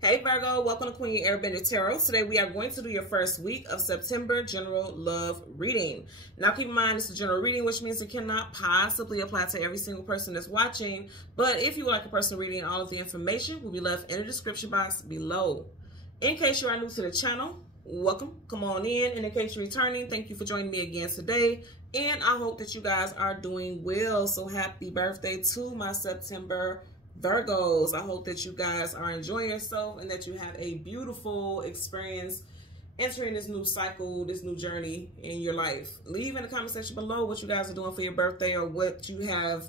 Hey Virgo, welcome to Queen Airbender Tarot. Today we are going to do your first week of September general love reading. Now keep in mind this is a general reading, which means it cannot possibly apply to every single person that's watching. But if you would like a personal reading, all of the information will be left in the description box below. In case you are new to the channel, welcome, come on in. And in case you're returning, thank you for joining me again today. And I hope that you guys are doing well. So happy birthday to my September Virgos. I hope that you guys are enjoying yourself and that you have a beautiful experience entering this new cycle, this new journey in your life. Leave in the comment section below what you guys are doing for your birthday, or what you have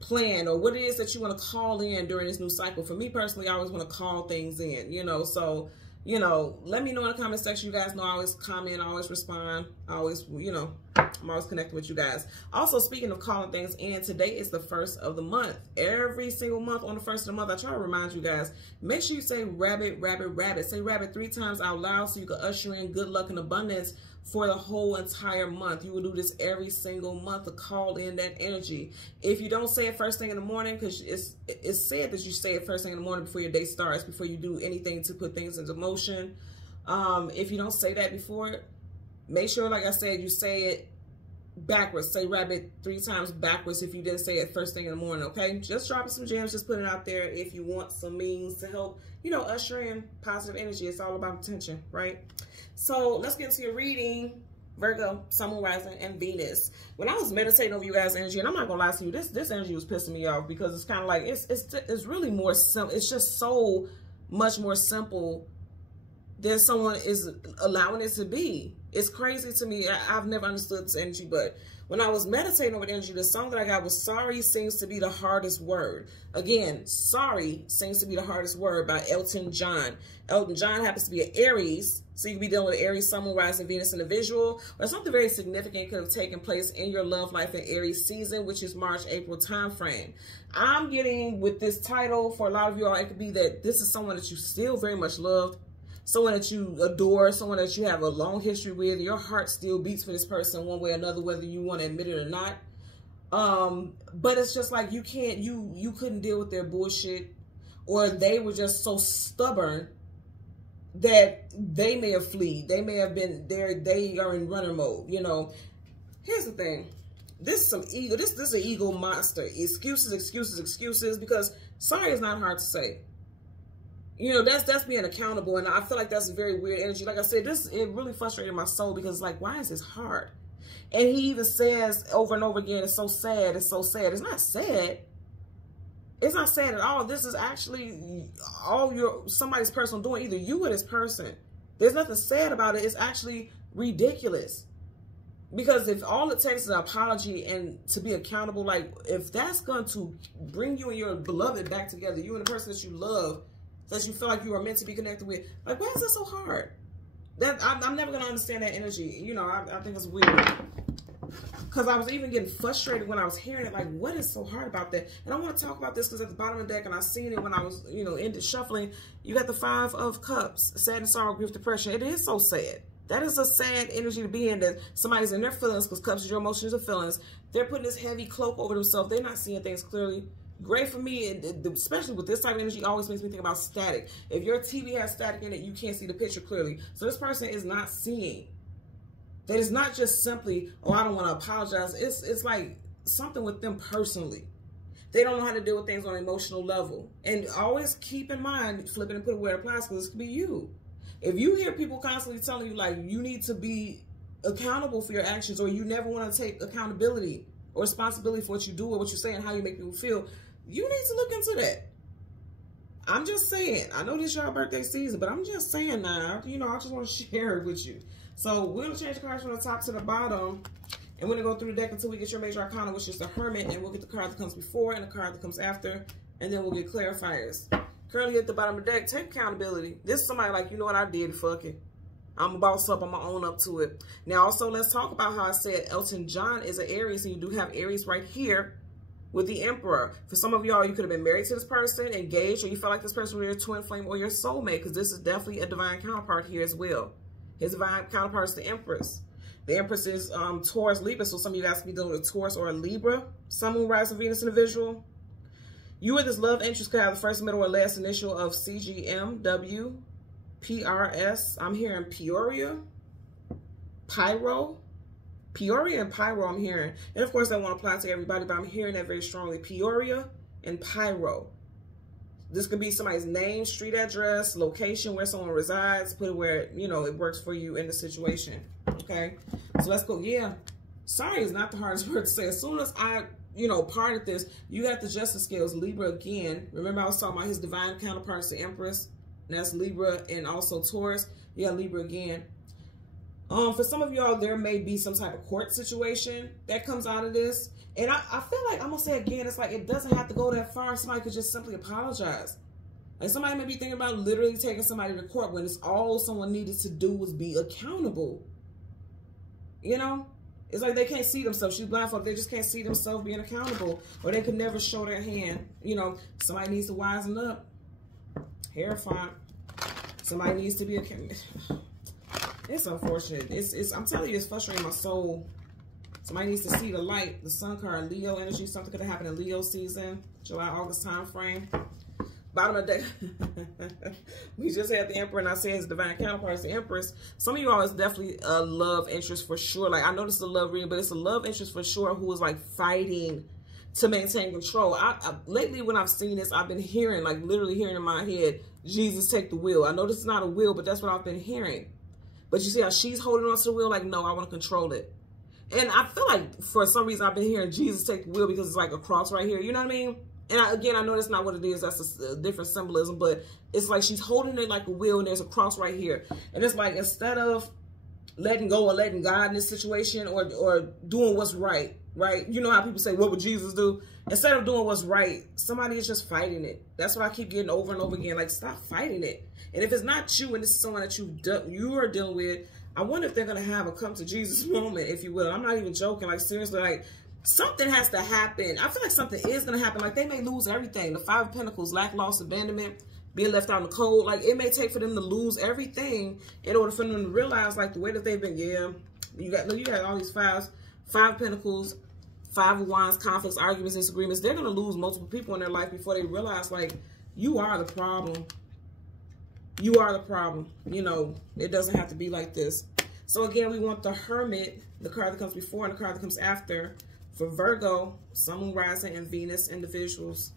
planned, or what it is that you want to call in during this new cycle. For me personally, I always want to call things in, so let me know in the comment section. You guys know I always comment, I always respond, I always, I'm always connected with you guys. Also, speaking of calling things in, today is the first of the month. Every single month on the first of the month, I try to remind you guys, make sure you say rabbit, rabbit, rabbit. Say rabbit 3 times out loud so you can usher in good luck and abundance for the whole entire month. You will do this every single month to call in that energy. If you don't say it first thing in the morning, because it's said that you say it first thing in the morning before your day starts, before you do anything to put things into motion. If you don't say that before, make sure, like I said, you say it backwards. Say rabbit 3 times backwards if you didn't say it first thing in the morning, okay? Just dropping some gems, just putting it out there if you want some means to help, usher in positive energy. It's all about attention, right? So let's get into your reading, Virgo, Sun, Moon, Rising, and Venus. When I was meditating over you guys' energy, and I'm not gonna lie to you, this energy was pissing me off, because it's kind of like it's really more simple. It's just so much more simple than someone is allowing it to be. It's crazy to me. I've never understood this energy, but when I was meditating over the energy, the song that I got was "Sorry Seems to Be the Hardest Word." Again, sorry seems to be the hardest word, by Elton John. Elton John happens to be an Aries, so you can be dealing with Aries, Sun, Moon, Rising, Venus in the visual, or something very significant could have taken place in your love life in Aries season, which is March, April time frame. I'm getting with this title, for a lot of you all, it could be that this is someone that you still very much loved, someone that you adore, someone that you have a long history with. Your heart still beats for this person one way or another, whether you want to admit it or not. But it's just like you couldn't deal with their bullshit, or they were just so stubborn that they may have fled. They may have been there. They are in runner mode. Here's the thing. This is some ego. This is an ego monster. Excuses, excuses, excuses. Because sorry is not hard to say. That's being accountable, and I feel like that's a very weird energy. Like I said, it really frustrated my soul, because like, why is this hard? And he even says over and over again, it's so sad, it's so sad. It's not sad. It's not sad at all. This is actually all somebody's personal doing, either you or this person. There's nothing sad about it. It's actually ridiculous. Because if all it takes is an apology and to be accountable, like if that's going to bring you and your beloved back together, you and the person that you love, that you feel like you are meant to be connected with, like, why is that so hard? I'm never going to understand that energy. I think it's weird. Because I was even getting frustrated when I was hearing it, like, what is so hard about that? And I want to talk about this because at the bottom of the deck, and I seen it when I was, into shuffling, you got the 5 of Cups, sadness, sorrow, grief, depression. It is so sad. That is a sad energy to be in, that somebody's in their feelings, because Cups is your emotions and feelings. They're putting this heavy cloak over themselves. They're not seeing things clearly. Great for me, especially with this type of energy, always makes me think about static. If your TV has static in it, you can't see the picture clearly. So this person is not seeing. That is not just simply, oh, I don't want to apologize. It's like something with them personally. They don't know how to deal with things on an emotional level. And always keep in mind, flipping and put it where it applies, because this could be you. If you hear people constantly telling you, like, you need to be accountable for your actions, or you never want to take accountability or responsibility for what you do or what you say and how you make people feel, you need to look into that. I'm just saying. I know this is your birthday season, but I'm just saying now. I just want to share it with you. So we're going to change the cards from the top to the bottom. And we're going to go through the deck until we get your major arcana, which is the Hermit. And we'll get the card that comes before and the card that comes after. And then we'll get clarifiers. Currently at the bottom of the deck, take accountability. This is somebody like, you know what, I did, fuck it. I'm a boss up, I'm going to own up to it. Now also, let's talk about how I said Elton John is an Aries, and you do have Aries right here with the Emperor. For some of y'all, you could have been married to this person, engaged, or you felt like this person was your twin flame or your soulmate, because this is definitely a divine counterpart here as well. His divine counterpart is the Empress. The Empress is Taurus, Libra, so some of you guys can be dealing with a Taurus or a Libra. Sun, Moon, Rising, Venus in the visual. You or this love interest could have the first, middle, or last initial of CGM, PRS. I'm hearing Peoria, Pyro. Peoria and Pyro I'm hearing. And of course, I want to apply to everybody, but I'm hearing that very strongly. Peoria and Pyro. This could be somebody's name, street address, location, where someone resides. Put it where, you know, it works for you in the situation. Okay? So let's go. Yeah. Sorry is not the hardest word to say. As soon as I, you know, parted this, you got the justice scales, Libra again. Remember I was talking about his divine counterparts, the Empress. And that's Libra and also Taurus. You got Libra again. For some of y'all, there may be some type of court situation that comes out of this. And I feel like, I'm going to say again, it's like it doesn't have to go that far. Somebody could just simply apologize. Like somebody may be thinking about literally taking somebody to court when it's all someone needed to do was be accountable. You know? It's like they can't see themselves. She's blindfolded. They just can't see themselves being accountable. Or they could never show their hand. You know, somebody needs to wisen up. Terrifying. Somebody needs to be accountable. It's unfortunate. I'm telling you, it's frustrating my soul. Somebody needs to see the light. The sun card, Leo energy. Something could have happened in Leo season, July, August time frame. Bottom of the deck. We just had the Emperor, and I said his divine counterpart is the Empress. Some of you all is definitely a love interest for sure. Like I know this is a love reading, but it's a love interest for sure who is like fighting to maintain control. Lately when I've seen this, I've been hearing, like literally hearing in my head, Jesus take the wheel. I know this is not a wheel, but that's what I've been hearing. But you see how she's holding on to the wheel? Like, no, I want to control it. And I feel like for some reason I've been hearing Jesus take the wheel because it's like a cross right here. You know what I mean? And again, I know that's not what it is. That's a different symbolism. But it's like she's holding it like a wheel and there's a cross right here. And it's like instead of letting go or letting God in this situation or doing what's right, right? You know how people say, what would Jesus do? Instead of doing what's right, somebody is just fighting it. That's what I keep getting over and over again. Like, stop fighting it. And if it's not you and this is someone that you are dealing with, I wonder if they're going to have a come to Jesus moment, if you will. I'm not even joking. Like, seriously, like, something has to happen. I feel like something is going to happen. Like, they may lose everything. The Five of Pentacles, lack, loss, abandonment, being left out in the cold. Like, it may take for them to lose everything in order for them to realize, like, the way that they've been, you got all these Five of Pentacles, Five of Wands, conflicts, arguments, disagreements. They're going to lose multiple people in their life before they realize, like, you are the problem. You are the problem. You know, it doesn't have to be like this. So again, we want the Hermit, the card that comes before and the card that comes after, for Virgo, Sun, Moon, Rising, and Venus individuals,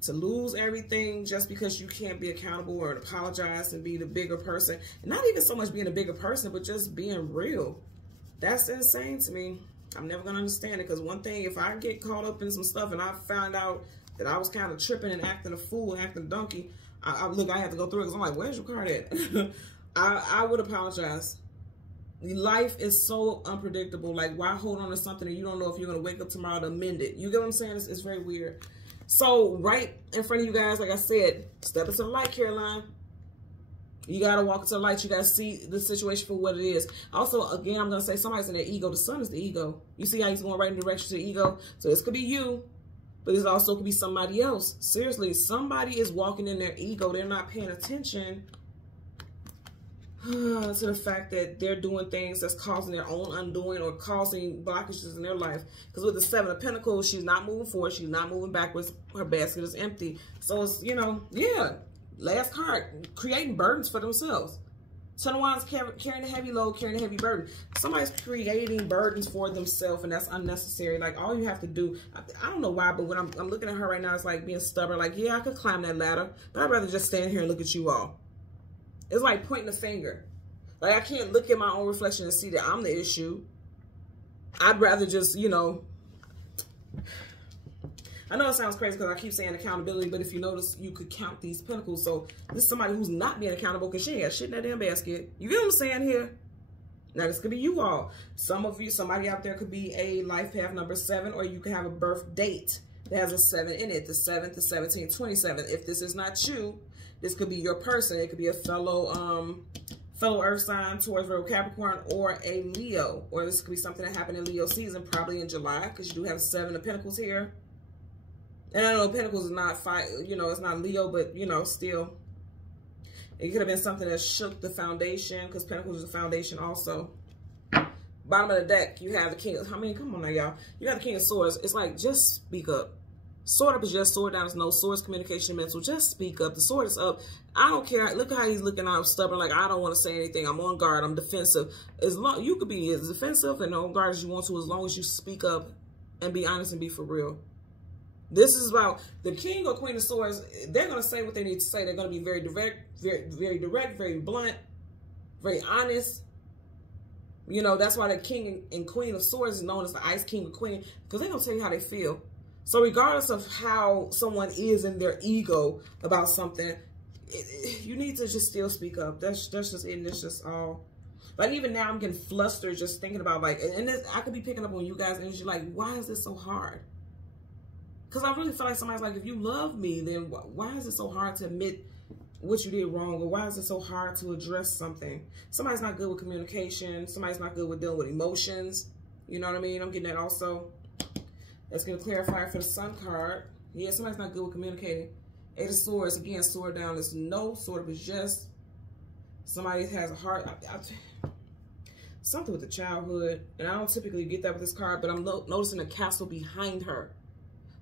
to lose everything just because you can't be accountable or apologize and be the bigger person. And not even so much being a bigger person, but just being real. That's insane to me. I'm never going to understand it, because one thing, if I get caught up in some stuff and I found out that I was kind of tripping and acting a fool and acting a donkey, look, I have to go through it because I'm like, where's your card at? I would apologize. Life is so unpredictable. Like, why hold on to something and you don't know if you're going to wake up tomorrow to amend it? You get what I'm saying? It's very weird. So right in front of you guys, like I said, step into the light, Caroline. You got to walk into the light. You got to see the situation for what it is. Also, again, I'm going to say somebody's in their ego. The sun is the ego. You see how he's going right in the direction to the ego? So this could be you, but this also could be somebody else. Seriously, somebody is walking in their ego. They're not paying attention to the fact that they're doing things that's causing their own undoing or causing blockages in their life. Because with the Seven of Pentacles, she's not moving forward. She's not moving backwards. Her basket is empty. So it's, you know, yeah. Last card, creating burdens for themselves. Ten of Wands, carrying a heavy load, carrying a heavy burden. Somebody's creating burdens for themselves, and that's unnecessary. Like, all you have to do, I don't know why, but when I'm looking at her right now, it's like being stubborn. Like, yeah, I could climb that ladder, but I'd rather just stand here and look at you all. It's like pointing a finger. Like, I can't look at my own reflection and see that I'm the issue. I'd rather just, you know, I know it sounds crazy because I keep saying accountability, but if you notice, you could count these pentacles. So this is somebody who's not being accountable because she ain't got shit in that damn basket. You get what I'm saying here? Now, this could be you all. Some of you, somebody out there could be a life path number 7, or you could have a birth date that has a 7 in it. The 7th, the 17th, 27th. If this is not you, this could be your person. It could be a fellow earth sign, Taurus, Virgo, Capricorn, or a Leo. Or this could be something that happened in Leo season, probably in July, because you do have 7 of Pentacles here. And I know Pentacles is not, you know, it's not Leo, but, you know, still. It could have been something that shook the foundation, because Pentacles is a foundation also. Bottom of the deck, you have the King of, I mean, come on now, y'all. You got the King of Swords. It's like, just speak up. Sword up is just, sword down is no, swords communication mental. Just speak up. The sword is up. I don't care. Look how he's looking. I'm stubborn. Like, I don't want to say anything. I'm on guard. I'm defensive. As long, you could be as defensive and on guard as you want to, as long as you speak up and be honest and be for real. This is about the king or queen of swords. They're going to say what they need to say. They're going to be very direct, very blunt, very honest. You know, that's why the king and queen of swords is known as the ice king or queen, because they're going to tell you how they feel. So regardless of how someone is in their ego about something, you need to just still speak up. That's just it. And it's just all. Like, even now I'm getting flustered just thinking about, like, and this, I could be picking up on you guys and you're like, why is this so hard? Because I really feel like somebody's like, if you love me, then why is it so hard to admit what you did wrong? Or why is it so hard to address something? Somebody's not good with communication. Somebody's not good with dealing with emotions. You know what I mean? I'm getting that also. That's going to clarify for the Sun card. Yeah, somebody's not good with communicating. Eight of Swords, again, sword down is no, sword up is just. Somebody has a heart. Something with the childhood. And I don't typically get that with this card, but I'm noticing a castle behind her.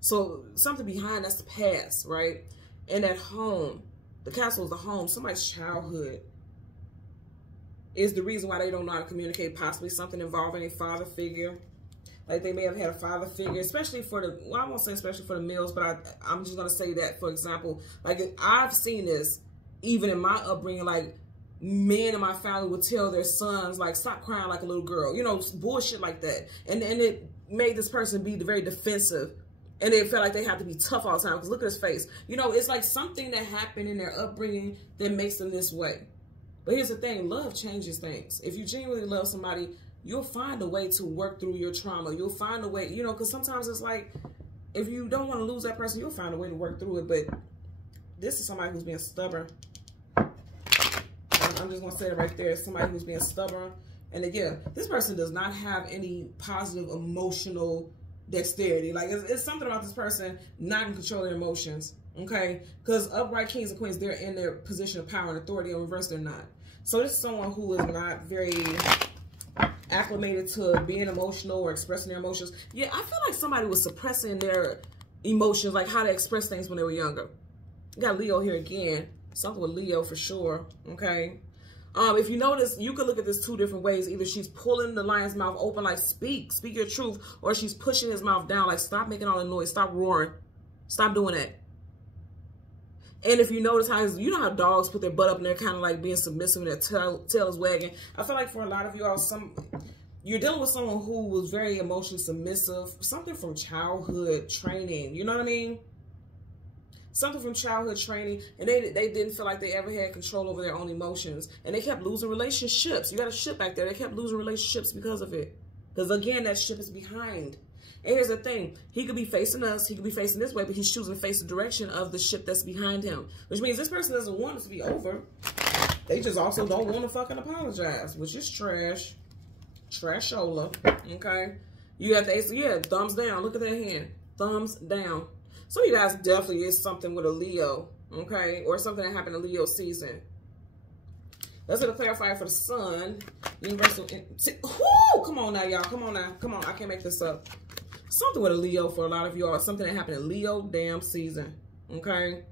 So something behind, that's the past, right? And at home, the castle is the home. Somebody's childhood is the reason why they don't know how to communicate. Possibly something involving a father figure. Like, they may have had a father figure, especially for the, well, I won't say especially for the males, but I'm just going to say that, for example, like, I've seen this even in my upbringing, like, men in my family would tell their sons, like, stop crying like a little girl, you know, bullshit like that. And it made this person be very defensive, and they felt like they have to be tough all the time, because look at his face. You know, it's like something that happened in their upbringing that makes them this way. But here's the thing, love changes things. If you genuinely love somebody, you'll find a way to work through your trauma. You'll find a way, you know, because sometimes it's like, if you don't want to lose that person, you'll find a way to work through it. But this is somebody who's being stubborn. I'm just going to say it right there. It's somebody who's being stubborn. And again, this person does not have any positive emotional dexterity. Like, it's something about this person not in control of their emotions. Okay? Because upright kings and queens, they're in their position of power and authority. In reverse, they're not. So this is someone who is not very acclimated to being emotional or expressing their emotions. Yeah, I feel like somebody was suppressing their emotions, like how to express things when they were younger. You got Leo here again. Something with Leo for sure. Okay. If you notice, you can look at this two different ways. Either she's pulling the lion's mouth open, like speak your truth, or she's pushing his mouth down, like stop making all the noise, stop roaring, stop doing that. And if you notice how, you know how dogs put their butt up and they're kind of like being submissive and their tail is wagging. I feel like for a lot of y'all, you're dealing with someone who was very emotionally submissive, something from childhood training. You know what I mean? Something from childhood training, and they didn't feel like they ever had control over their own emotions, and they kept losing relationships. You got a ship back there. They kept losing relationships because of it. Because again, that ship is behind. And here's the thing. He could be facing us. He could be facing this way, but he's choosing to face the direction of the ship that's behind him. Which means this person doesn't want it to be over. They just also don't want to fucking apologize, which is trash. Trashola. Okay? You have the ace. Yeah, thumbs down. Look at that hand. Thumbs down. Some of you guys definitely is something with a Leo. Okay? Or something that happened in Leo season. Let's get a clarifier for the Sun. Universal. Whoo! Come on now, y'all. Come on now. Come on. I can't make this up. Something with a Leo for a lot of y'all. Something that happened in Leo damn season. Okay?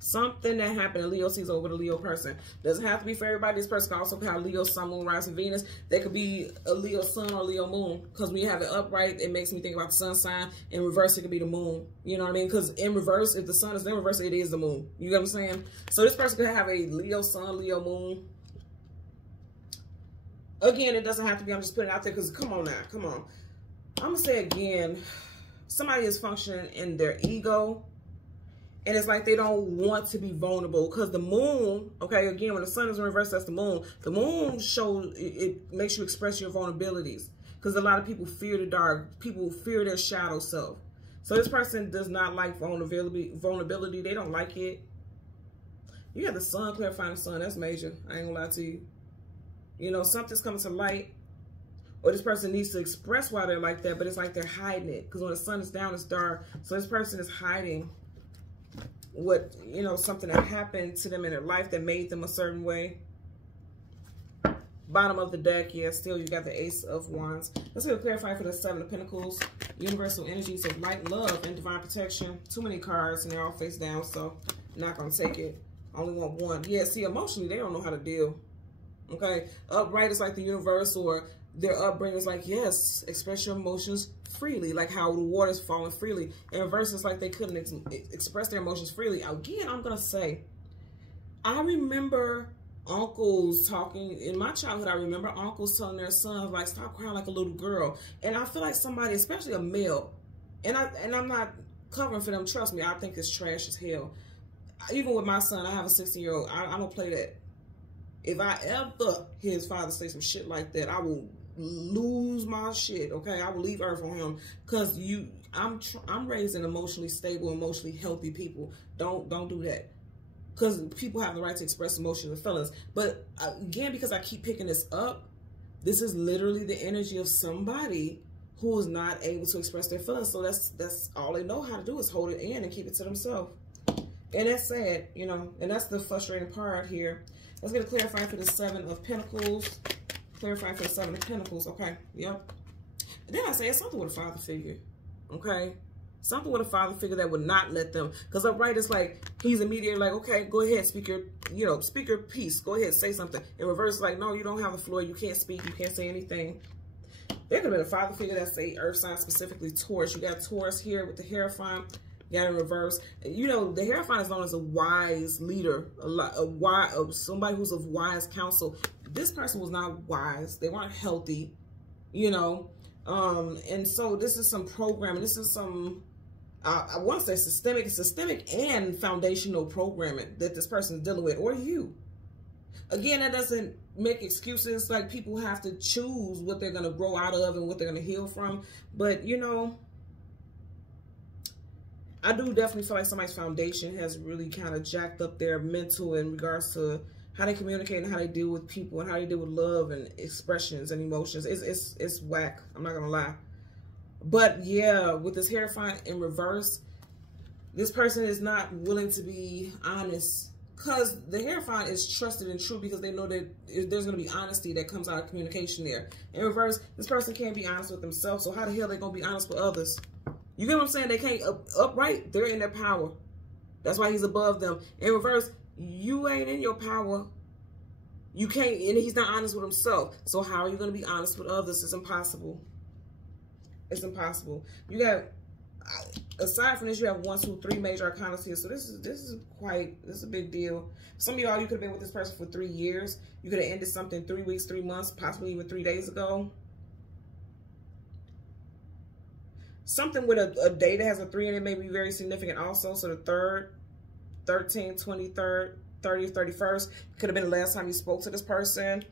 Something that happened in Leo season with a Leo person. Doesn't have to be for everybody. This person can also have Leo, Sun, Moon, Rising, Venus. They could be a Leo Sun or Leo Moon. Because when you have it upright, it makes me think about the Sun sign. In reverse, it could be the Moon. You know what I mean? Because in reverse, if the Sun is in reverse, it is the Moon. You get what I'm saying? So this person could have a Leo Sun, Leo Moon. Again, it doesn't have to be. I'm just putting it out there because come on now. Come on. I'm going to say again, somebody is functioning in their ego. And it's like they don't want to be vulnerable because the moon, okay, again, when the sun is in reverse, that's the moon. The moon shows, it makes you express your vulnerabilities because a lot of people fear the dark. People fear their shadow self. So this person does not like vulnerability. They don't like it. You have the sun, clarifying the sun. That's major. I ain't going to lie to you. You know, something's coming to light. Or this person needs to express why they're like that, but it's like they're hiding it. Because when the sun is down, it's dark. So this person is hiding what, you know, something that happened to them in their life that made them a certain way. Bottom of the deck, yeah, still you got the Ace of Wands. Let's get a clarifier for the Seven of Pentacles. Universal energies of light, love, and divine protection. Too many cards, and they're all face down, so I'm not going to take it. I only want one. Yeah, see, emotionally, they don't know how to deal. Okay? Upright is like the universe, or their upbringing is like, yes, express your emotions freely, like how the water's falling freely. In reverse, it's like they couldn't express their emotions freely. Again, I'm going to say, I remember uncles talking in my childhood. I remember uncles telling their sons, like, stop crying like a little girl. And I feel like somebody, especially a male, and I'm not covering for them, trust me, I think it's trash as hell. Even with my son, I have a 16-year-old, I don't play that. If I ever hear his father say some shit like that, I will lose my shit, okay? I will leave Earth on him, because I'm raising emotionally stable, emotionally healthy people. Don't do that. Because people have the right to express emotions and feelings. But again, because I keep picking this up, this is literally the energy of somebody who is not able to express their feelings. So that's all they know how to do, is hold it in and keep it to themselves. And that's sad, you know, and that's the frustrating part here. Let's get a clarifier for the Seven of Pentacles. Clarifying for the Seven of Pentacles. Okay, yep. And then I say it's something with a father figure, okay? Something with a father figure that would not let them, because upright is like, he's immediately like, okay, go ahead, speak your piece. Go ahead, say something. In reverse, like, no, you don't have the floor. You can't speak. You can't say anything. There could have been a father figure that's a earth sign, specifically Taurus. You got Taurus here with the Hierophant. You got in reverse. You know, the Hierophant is known as a wise leader, somebody who's of wise counsel. This person was not wise. They weren't healthy, you know. And so this is some programming. This is some, I want to say systemic and foundational programming that this person is dealing with, or you. Again, that doesn't make excuses. Like, people have to choose what they're going to grow out of and what they're going to heal from. But, you know, I do definitely feel like somebody's foundation has really kind of jacked up their mental in regards to how they communicate and how they deal with people and how they deal with love and expressions and emotions. It's whack. I'm not going to lie. But yeah, with this Hierophant in reverse, this person is not willing to be honest, because the Hierophant is trusted and true, because they know that there's going to be honesty that comes out of communication there. In reverse, this person can't be honest with themselves, so how the hell are they going to be honest with others? You get what I'm saying? They can't upright. They're in their power. That's why he's above them. In reverse, you ain't in your power. You can't, and he's not honest with himself. So how are you going to be honest with others? It's impossible. It's impossible. You got, aside from this, you have 1, 2, 3 major arcana here. So this is a big deal. Some of y'all, you could have been with this person for 3 years. You could have ended something 3 weeks, 3 months, possibly even 3 days ago. Something with a day that has a 3 in it may be very significant also. So the 3rd, 13th, 23rd, 30th, 31st could have been the last time you spoke to this person.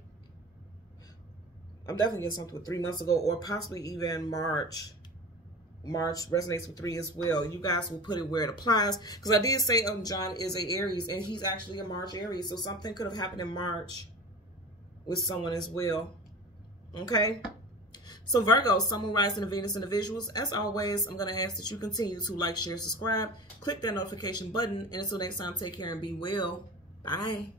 I'm definitely getting something with 3 months ago, or possibly even March. March resonates with 3 as well. You guys will put it where it applies, because I did say John is a Aries, and he's actually a March Aries. So something could have happened in March with someone as well. Okay. So Virgo, Sun, Moon, Rising, and Venus individuals, as always, I'm going to ask that you continue to like, share, subscribe, click that notification button, and until next time, take care and be well. Bye.